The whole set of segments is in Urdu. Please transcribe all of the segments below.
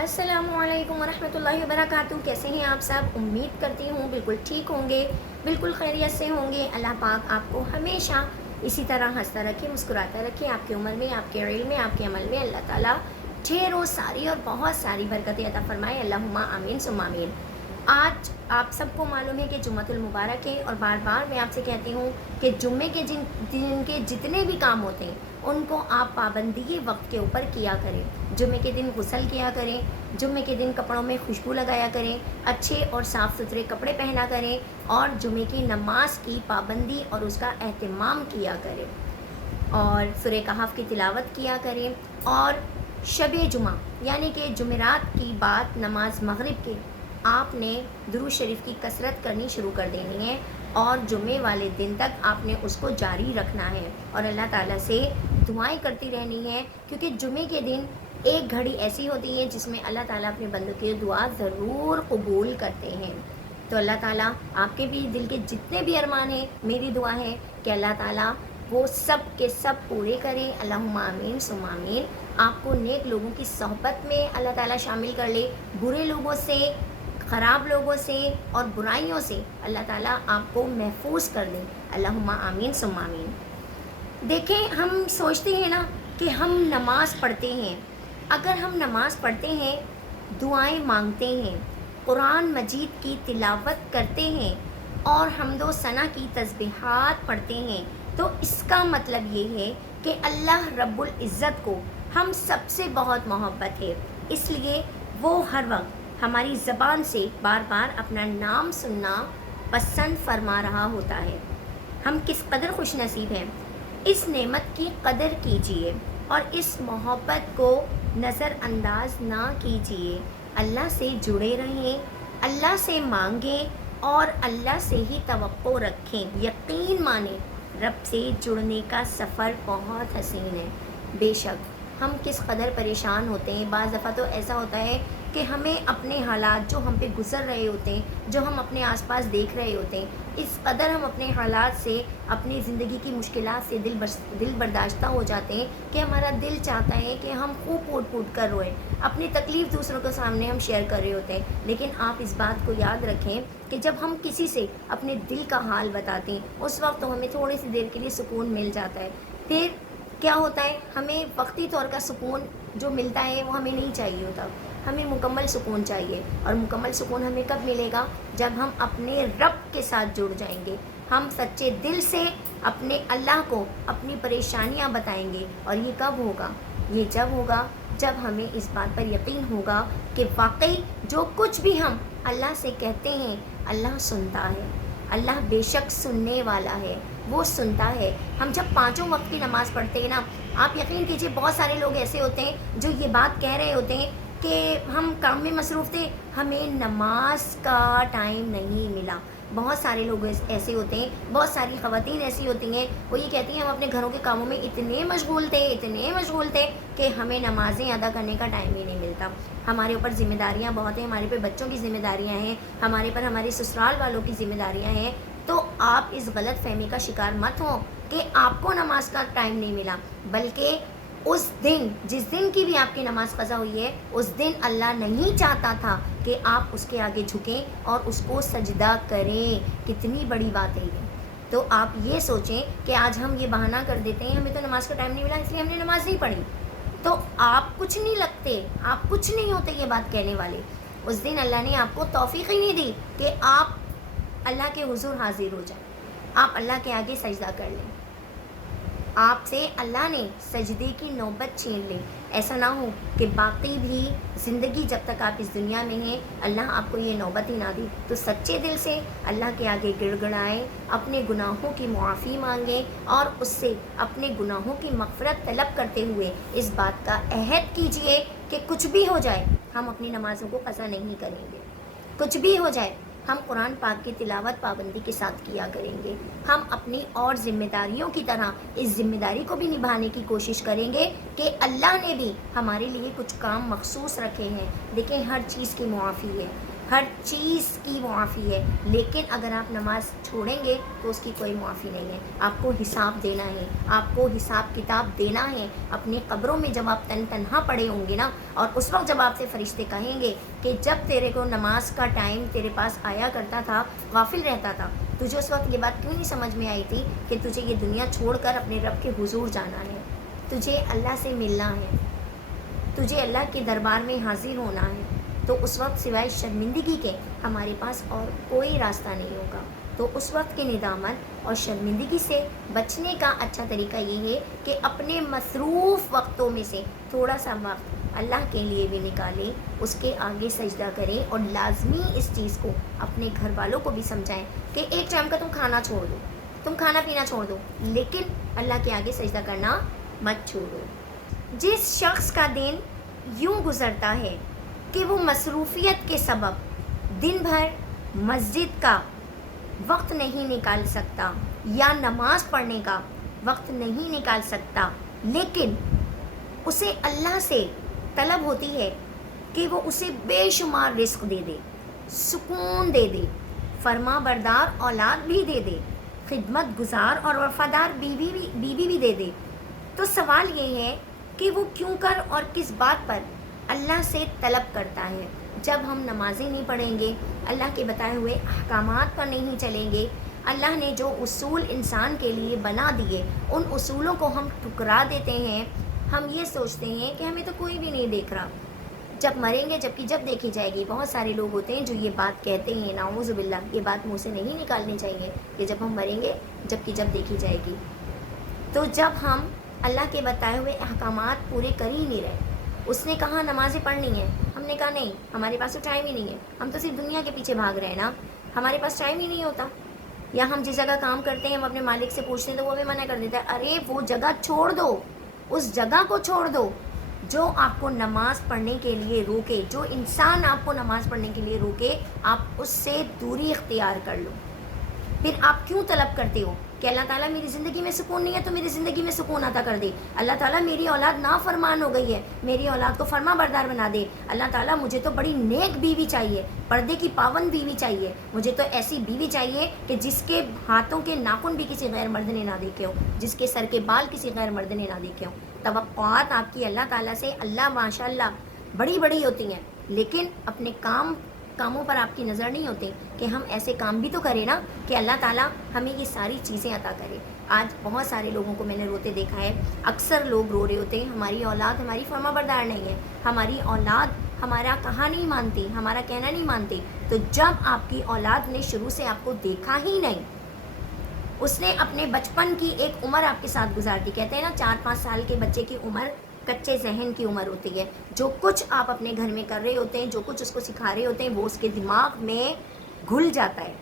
السلام علیکم ورحمۃ اللہ وبرکاتہ۔ کیسے ہیں آپ سب؟ امید کرتی ہوں بالکل ٹھیک ہوں گے، بالکل خیریت سے ہوں گے۔ اللہ پاک آپ کو ہمیشہ اسی طرح ہنستا رکھے، مسکراتا رکھے، آپ کی عمر میں، آپ کے علم میں، آپ کے عمل میں اللہ تعالیٰ ڈھیروں ساری اور بہت ساری برکتیں عطا فرمائے۔ اللہم آمین ثم آمین۔ آج آپ سب کو معلوم ہے کہ جمعۃ المبارک ہے، اور بار بار میں آپ سے کہتی ہوں کہ جمعے کے دن کے جتنے بھی کام ہوتے ہیں ان کو آپ پابندی وقت کے اوپر کیا کریں۔ جمعے کے دن غسل کیا کریں، جمعے کے دن کپڑوں میں خوشبو لگایا کریں، اچھے اور صاف ستھرے کپڑے پہنا کریں، اور جمعے کی نماز کی پابندی اور اس کا اہتمام کیا کریں، اور سورہ کہف کی تلاوت کیا کریں، اور شب جمعہ یعنی کہ جمعرات کی بعد نماز مغرب کے آپ نے درود شریف کی کثرت کرنی شروع کر دینی ہے، اور جمعے والے دن تک آپ نے اس کو جاری رکھنا ہے، اور اللہ تعالیٰ سے دعائیں کرتی رہنی ہے، کیونکہ جمعے کے دن ایک گھڑی ایسی ہوتی ہے جس میں اللہ تعالیٰ اپنے بندوں کی دعا ضرور قبول کرتے ہیں۔ تو اللہ تعالیٰ آپ کے بھی دل کے جتنے بھی ارمان ہیں، میری دعا ہے کہ اللہ تعالیٰ وہ سب کے سب پورے کرے۔ اللہم آمین ثم آمین۔ آپ کو نیک لوگوں کی صحبت میں اللہ تعالیٰ شامل کر لے، برے لوگوں سے، خراب لوگوں سے اور برائیوں سے اللہ تعالیٰ آپ کو محفوظ کر دے۔ اللہم آمین ثم آمین۔ دیکھیں، ہم سوچتے ہیں نا کہ ہم نماز پڑھتے ہیں، اگر ہم نماز پڑھتے ہیں، دعائیں مانگتے ہیں، قرآن مجید کی تلاوت کرتے ہیں، اور حمد و ثنا کی تسبیحات پڑھتے ہیں، تو اس کا مطلب یہ ہے کہ اللہ رب العزت کو ہم سب سے بہت محبت ہے، اس لیے وہ ہر وقت ہماری زبان سے بار بار اپنا نام سننا پسند فرما رہا ہوتا ہے۔ ہم کس قدر خوش نصیب ہیں۔ اس نعمت کی قدر کیجیے اور اس محبت کو نظر انداز نہ کیجیے۔ اللہ سے جڑے رہیں، اللہ سے مانگیں، اور اللہ سے ہی توقع رکھیں۔ یقین مانیں، رب سے جڑنے کا سفر بہت حسین ہے۔ بے شک ہم کس قدر پریشان ہوتے ہیں، بعض دفعہ تو ایسا ہوتا ہے کہ ہمیں اپنے حالات جو ہم پہ گزر رہے ہوتے ہیں، جو ہم اپنے آس پاس دیکھ رہے ہوتے ہیں، اس قدر ہم اپنے حالات سے، اپنی زندگی کی مشکلات سے دل برداشتہ ہو جاتے ہیں کہ ہمارا دل چاہتا ہے کہ ہم خوب پھوٹ پھوٹ کر روئیں، اپنی تکلیف دوسروں کے سامنے ہم شیئر کر رہے ہوتے ہیں۔ لیکن آپ اس بات کو یاد رکھیں کہ جب ہم کسی سے اپنے دل کا حال بتاتے ہیں، اس وقت تو ہمیں تھوڑی سی دیر کے لیے سکون مل جاتا ہے، پھر کیا ہوتا ہے، ہمیں وقتی طور کا سکون جو ملتا ہے وہ ہمیں نہیں چاہیے ہوتا، ہمیں مکمل سکون چاہیے۔ اور مکمل سکون ہمیں کب ملے گا؟ جب ہم اپنے رب کے ساتھ جڑ جائیں گے، ہم سچے دل سے اپنے اللہ کو اپنی پریشانیاں بتائیں گے۔ اور یہ کب ہوگا؟ یہ جب ہوگا جب ہمیں اس بات پر یقین ہوگا کہ واقعی جو کچھ بھی ہم اللہ سے کہتے ہیں اللہ سنتا ہے، اللہ بے شک سننے والا ہے، وہ سنتا ہے۔ ہم جب پانچوں وقت کی نماز پڑھتے ہیں نا، آپ یقین کیجئے بہت سارے لوگ ایسے ہوتے ہیں جو یہ بات کہہ رہے ہوتے ہیں کہ ہم کام میں مصروف تھے، ہمیں نماز کا ٹائم نہیں ملا۔ بہت سارے لوگ ایسے ہوتے ہیں، بہت ساری خواتین ایسی ہوتی ہیں، وہ یہ کہتی ہیں ہم اپنے گھروں کے کاموں میں اتنے مشغول تھے کہ ہمیں نمازیں ادا کرنے کا ٹائم ہی نہیں ملتا۔ ہمارے اوپر ذمہ داریاں بہت ہیں، ہمارے پہ بچوں کی ذمہ داریاں ہیں، ہمارے پر ہمارے سسرال والوں کی ذمہ داریاں ہیں۔ تو آپ اس غلط فہمی کا شکار مت ہوں کہ آپ کو نماز کا ٹائم نہیں ملا، بلکہ اس دن، جس دن کی بھی آپ کی نماز قضا ہوئی ہے، اس دن اللہ نہیں چاہتا تھا کہ آپ اس کے آگے جھکیں اور اس کو سجدہ کریں۔ کتنی بڑی بات ہے یہ۔ تو آپ یہ سوچیں کہ آج ہم یہ بہانہ کر دیتے ہیں ہمیں تو نماز کا ٹائم نہیں ملا اس لیے ہم نے نماز نہیں پڑھی، تو آپ کچھ نہیں لگتے، آپ کچھ نہیں ہوتے یہ بات کہنے والے۔ اس دن اللہ نے آپ کو توفیق ہی نہیں دی کہ آپ اللہ کے حضور حاضر ہو جائیں، آپ اللہ کے آگے سجدہ کر لیں، آپ سے اللہ نے سجدے کی نوبت چھین لی۔ ایسا نہ ہو کہ باقی بھی زندگی جب تک آپ اس دنیا میں ہیں اللہ آپ کو یہ نوبت ہی نہ دی۔ تو سچے دل سے اللہ کے آگے گڑ گڑائیں، اپنے گناہوں کی معافی مانگیں، اور اس سے اپنے گناہوں کی مغفرت طلب کرتے ہوئے اس بات کا عہد کیجئے کہ کچھ بھی ہو جائے ہم اپنی نمازوں کو قضا نہیں کریں گے، کچھ بھی ہو جائے ہم قرآن پاک کی تلاوت پابندی کے ساتھ کیا کریں گے، ہم اپنی اور ذمہ داریوں کی طرح اس ذمہ داری کو بھی نبھانے کی کوشش کریں گے کہ اللہ نے بھی ہمارے لیے کچھ کام مخصوص رکھے ہیں۔ دیکھیں، ہر چیز کی معافی ہے، ہر چیز کی معافی ہے، لیکن اگر آپ نماز چھوڑیں گے تو اس کی کوئی معافی نہیں ہے. آپ کو حساب دینا ہے، آپ کو حساب کتاب دینا ہے. اپنی قبروں میں جب آپ تنہا پڑے ہوں گے نا، اور اس وقت جب آپ سے فرشتے کہیں گے کہ جب تیرے کو نماز کا ٹائم تیرے پاس آیا کرتا تھا، غافل رہتا تھا، تجھے اس وقت یہ بات کیوں نہیں سمجھ میں آئی تھی کہ تجھے یہ دنیا چھوڑ کر اپنے رب کے حضور جانا ہے، تجھے اللہ سے ملنا ہے، تجھے اللہ کے دربار میں حاضر ہونا ہے، تو اس وقت سوائے شرمندگی کے ہمارے پاس اور کوئی راستہ نہیں ہوگا. تو اس وقت کی ندامت اور شرمندگی سے بچنے کا اچھا طریقہ یہ ہے کہ اپنے مصروف وقتوں میں سے تھوڑا سا وقت اللہ کے لیے بھی نکالیں، اس کے آگے سجدہ کریں، اور لازمی اس چیز کو اپنے گھر والوں کو بھی سمجھائیں کہ ایک ٹائم کا تم کھانا چھوڑ دو، تم کھانا پینا چھوڑ دو، لیکن اللہ کے آگے سجدہ کرنا مت چھوڑو. جس شخص کا دن یوں گزرتا ہے کہ وہ مصروفیت کے سبب دن بھر مسجد کا وقت نہیں نکال سکتا یا نماز پڑھنے کا وقت نہیں نکال سکتا، لیکن اسے اللہ سے طلب ہوتی ہے کہ وہ اسے بے شمار رزق دے دے، سکون دے دے، فرما بردار اولاد بھی دے دے، خدمت گزار اور وفادار بیوی بھی دے دے، تو سوال یہ ہے کہ وہ کیوں کر اور کس بات پر اللہ سے طلب کرتا ہے. جب ہم نمازیں نہیں پڑھیں گے، اللہ کے بتائے ہوئے احکامات پر نہیں چلیں گے، اللہ نے جو اصول انسان کے لیے بنا دیے ان اصولوں کو ہم ٹھکرا دیتے ہیں. ہم یہ سوچتے ہیں کہ ہمیں تو کوئی بھی نہیں دیکھ رہا. جب مریں گے جب دیکھی جائے گی. بہت سارے لوگ ہوتے ہیں جو یہ بات کہتے ہیں، نعوذ باللہ، یہ بات منہ سے نہیں نکالنی چاہیے کہ جب ہم مریں گے جب دیکھی جائے گی. تو جب ہم اللہ کے بتائے ہوئے احکامات پورے کر ہی نہیں رہے، اس نے کہا نمازیں پڑھنی ہیں، ہم نے کہا نہیں، ہمارے پاس تو ٹائم ہی نہیں ہے، ہم تو صرف دنیا کے پیچھے بھاگ رہے ہیں نا، ہمارے پاس ٹائم ہی نہیں ہوتا. یا ہم جس جگہ کام کرتے ہیں ہم اپنے مالک سے پوچھتے ہیں تو وہ ہمیں منع کر دیتا ہے، ارے وہ جگہ چھوڑ دو، اس جگہ کو چھوڑ دو جو آپ کو نماز پڑھنے کے لیے روکے، جو انسان آپ کو نماز پڑھنے کے لیے روکے، آپ اس سے دوری اختیار کر لو. پھر آپ کیوں طلب کرتے ہو کہ اللہ تعالیٰ میری زندگی میں سکون نہیں ہے تو میری زندگی میں سکون عطا کر دے، اللہ تعالیٰ میری اولاد نافرمان ہو گئی ہے، میری اولاد کو فرما بردار بنا دے، اللہ تعالیٰ مجھے تو بڑی نیک بیوی چاہیے، پردے کی پابند بیوی چاہیے، مجھے تو ایسی بیوی چاہیے کہ جس کے ہاتھوں کے ناخن بھی کسی غیر مرد نے نہ دیکھے ہو، جس کے سر کے بال کسی غیر مرد نے نہ دیکھے ہو. توقعات آپ کی اللہ تعالیٰ سے، اللہ ماشاء اللہ بڑی بڑی ہوتی ہیں، لیکن اپنے کاموں پر آپ کی نظر نہیں ہوتی کہ ہم ایسے کام بھی تو کریں نا کہ اللہ تعالیٰ ہمیں یہ ساری چیزیں عطا کرے. آج بہت سارے لوگوں کو میں نے روتے دیکھا ہے، اکثر لوگ رو رہے ہوتے ہیں، ہماری اولاد ہماری فرما بردار نہیں ہے، ہماری اولاد ہمارا کہا نہیں مانتی، ہمارا کہنا نہیں مانتی. تو جب آپ کی اولاد نے شروع سے آپ کو دیکھا ہی نہیں، اس نے اپنے بچپن کی ایک عمر آپ کے ساتھ گزار دی، کہتے ہیں نا 4-5 سال کے بچے کی عمر کچے ذہن کی عمر ہوتی ہے، جو کچھ آپ اپنے گھر میں کر رہے ہوتے ہیں، جو کچھ اس کو سکھا رہے ہوتے ہیں، وہ اس کے دماغ میں گھل جاتا ہے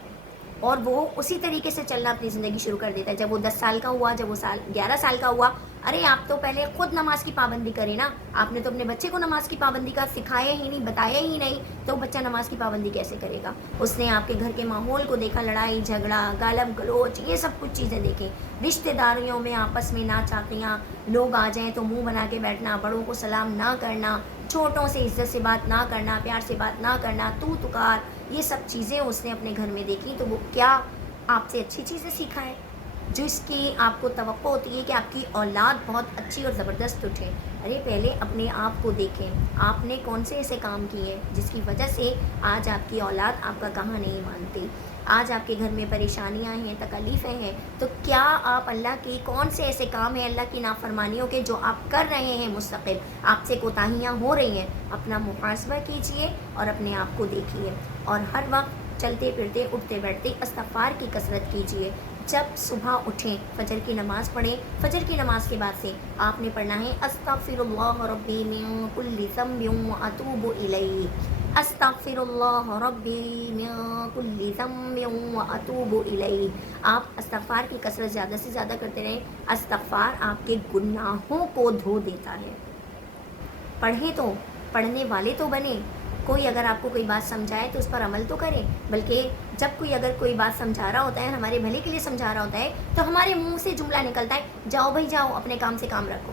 اور وہ اسی طریقے سے چلنا اپنی زندگی شروع کر دیتا ہے. جب وہ 10 سال کا ہوا، جب وہ 11 سال کا ہوا، ارے آپ تو پہلے خود نماز کی پابندی کریں نا، آپ نے تو اپنے بچے کو نماز کی پابندی کا سکھایا ہی نہیں، بتایا ہی نہیں، تو بچہ نماز کی پابندی کیسے کرے گا؟ اس نے آپ کے گھر کے ماحول کو دیکھا، لڑائی جھگڑا، گالم گلوچ، یہ سب کچھ چیزیں دیکھیں، رشتہ داریوں میں آپس میں ناچاقیاں، لوگ آ جائیں تو منہ بنا کے بیٹھنا، بڑوں کو سلام نہ کرنا، چھوٹوں سے عزت سے بات نہ کرنا، پیار سے بات نہ کرنا، تو تکار، یہ سب چیزیں اس نے اپنے گھر میں دیکھی. تو وہ کیا آپ سے اچھی چیزیں سیکھا ہے جس کی آپ کو توقع ہوتی ہے کہ آپ کی اولاد بہت اچھی اور زبردست اٹھے؟ ارے پہلے اپنے آپ کو دیکھیں، آپ نے کون سے ایسے کام کیے جس کی وجہ سے آج آپ کی اولاد آپ کا کہا نہیں مانتی، آج آپ کے گھر میں پریشانیاں ہیں، تکلیفیں ہیں. تو کیا آپ اللہ کی کون سے ایسے کام ہیں اللہ کی نافرمانیوں کے جو آپ کر رہے ہیں، مستقل آپ سے کوتاہیاں ہو رہی ہیں؟ اپنا محاسبہ کیجئے اور اپنے آپ کو دیکھیے، اور ہر وقت چلتے پھرتے اٹھتے بیٹھتے استغفار کی کثرت کیجئے. جب صبح اٹھیں فجر کی نماز پڑھیں، فجر کی نماز کے بعد سے آپ نے پڑھنا ہے استغفر اللہ ربی من کل ذنب واتوب الیہ، استغفر اللہ ربی من کل ذنب واتوب الیہ. آپ استغفار کی کثرت زیادہ سے زیادہ کرتے رہیں. استغفار آپ کے گناہوں کو دھو دیتا ہے. پڑھیں تو پڑھنے والے تو بنے. کوئی اگر آپ کو کوئی بات سمجھائے تو اس پر عمل تو کریں، بلکہ جب کوئی اگر کوئی بات سمجھا رہا ہوتا ہے، ہمارے بھلے کے لیے سمجھا رہا ہوتا ہے، تو ہمارے منہ سے جملہ نکلتا ہے، جاؤ بھائی جاؤ، اپنے کام سے کام رکھو.